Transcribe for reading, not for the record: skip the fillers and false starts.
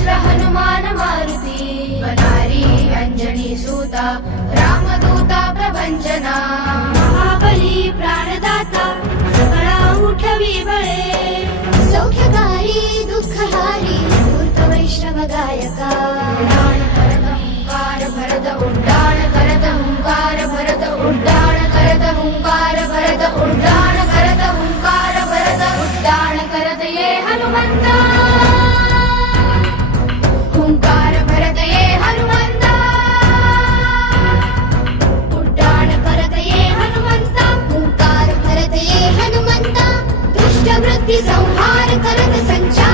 वज्र हनुमान मारुती वनारी अंजनी सूता रामदूता प्रभंजना महाबली प्राणदाता सगळा उठवी बळे सौख्यकारी दुःखहारी मूर्त वैष्णव गायका उड्डाण करत हुंकार भरत उड्डाण करत हुंकार भरत उड्डाण करत हुंकार भरत उड्डाण करत ये हनुमंता हुंकार भरत ये हनुमंता उड्डाण करत ये हनुमंता हुंकार भरत ये हनुमंता दुष्ट वृत्ती संहार करत संचार